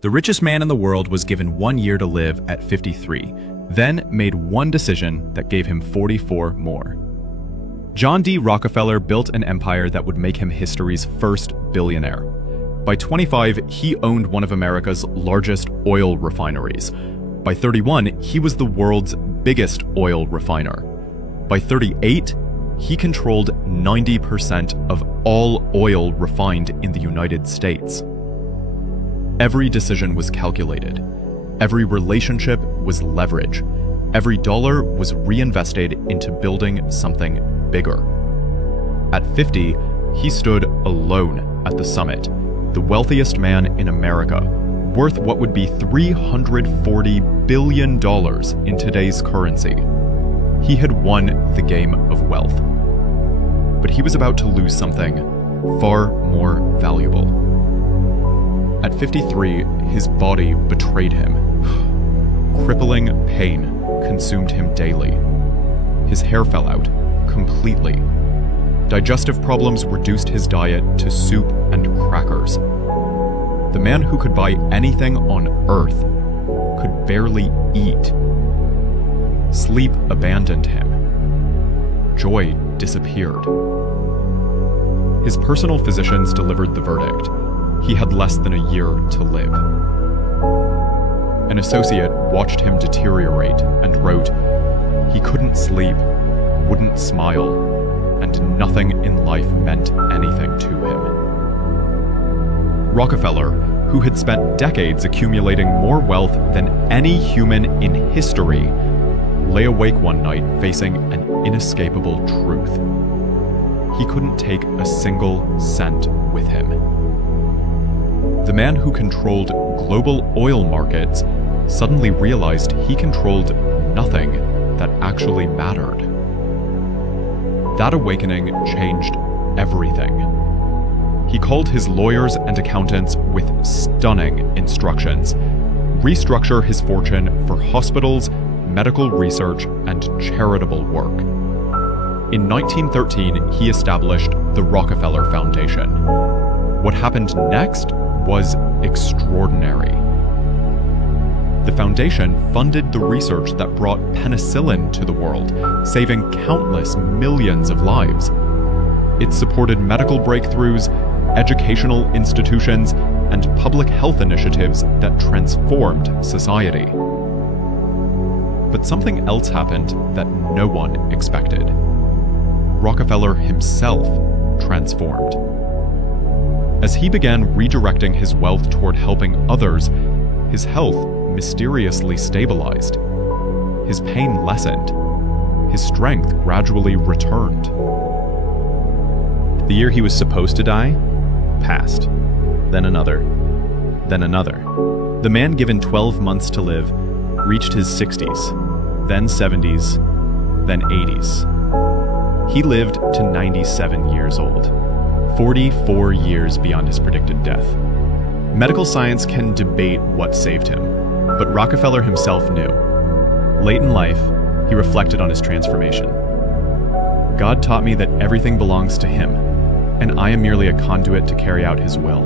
The richest man in the world was given 1 year to live at 53, then made one decision that gave him 44 more. John D. Rockefeller built an empire that would make him history's first billionaire. By 25, he owned one of America's largest oil refineries. By 31, he was the world's biggest oil refiner. By 38, he controlled 90% of all oil refined in the United States. Every decision was calculated. Every relationship was leverage. Every dollar was reinvested into building something bigger. At 50, he stood alone at the summit, the wealthiest man in America, worth what would be $340 billion in today's currency. He had won the game of wealth. But he was about to lose something far more valuable. At 53, his body betrayed him. Crippling pain consumed him daily. His hair fell out completely. Digestive problems reduced his diet to soup and crackers. The man who could buy anything on earth could barely eat. Sleep abandoned him. Joy disappeared. His personal physicians delivered the verdict. He had less than a year to live. An associate watched him deteriorate and wrote, "He couldn't sleep, wouldn't smile, and nothing in life meant anything to him." Rockefeller, who had spent decades accumulating more wealth than any human in history, lay awake one night facing an inescapable truth. He couldn't take a single cent with him. The man who controlled global oil markets suddenly realized he controlled nothing that actually mattered. That awakening changed everything. He called his lawyers and accountants with stunning instructions: restructure his fortune for hospitals, medical research, and charitable work. In 1913, he established the Rockefeller Foundation. What happened next was extraordinary. The foundation funded the research that brought penicillin to the world, saving countless millions of lives. It supported medical breakthroughs, educational institutions, and public health initiatives that transformed society. But something else happened that no one expected. Rockefeller himself transformed. As he began redirecting his wealth toward helping others, his health mysteriously stabilized. His pain lessened. His strength gradually returned. The year he was supposed to die passed. Then another. Then another. The man given 12 months to live reached his 60s, then 70s, then 80s. He lived to 97 years old, 44 years beyond his predicted death. Medical science can debate what saved him, but Rockefeller himself knew. Late in life, he reflected on his transformation. God taught me that everything belongs to Him, and I am merely a conduit to carry out His will.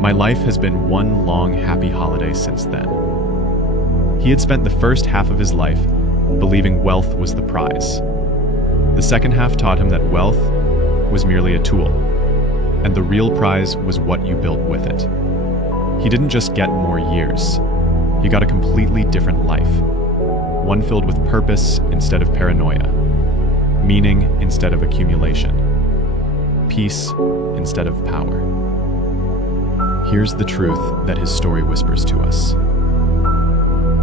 My life has been one long happy holiday since then. He had spent the first half of his life believing wealth was the prize. The second half taught him that wealth was merely a tool, and the real prize was what you built with it. He didn't just get more years. He got a completely different life. One filled with purpose instead of paranoia, meaning instead of accumulation, peace instead of power. Here's the truth that his story whispers to us.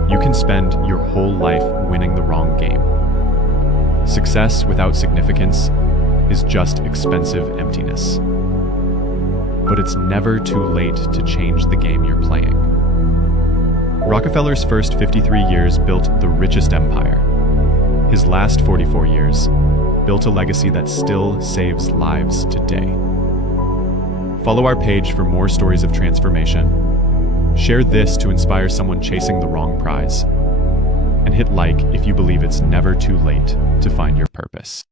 You can spend your whole life winning the wrong game. Success without significance is just expensive emptiness. But it's never too late to change the game you're playing. Rockefeller's first 53 years built the richest empire. His last 44 years built a legacy that still saves lives today. Follow our page for more stories of transformation. Share this to inspire someone chasing the wrong prize. And hit like if you believe it's never too late to find your purpose.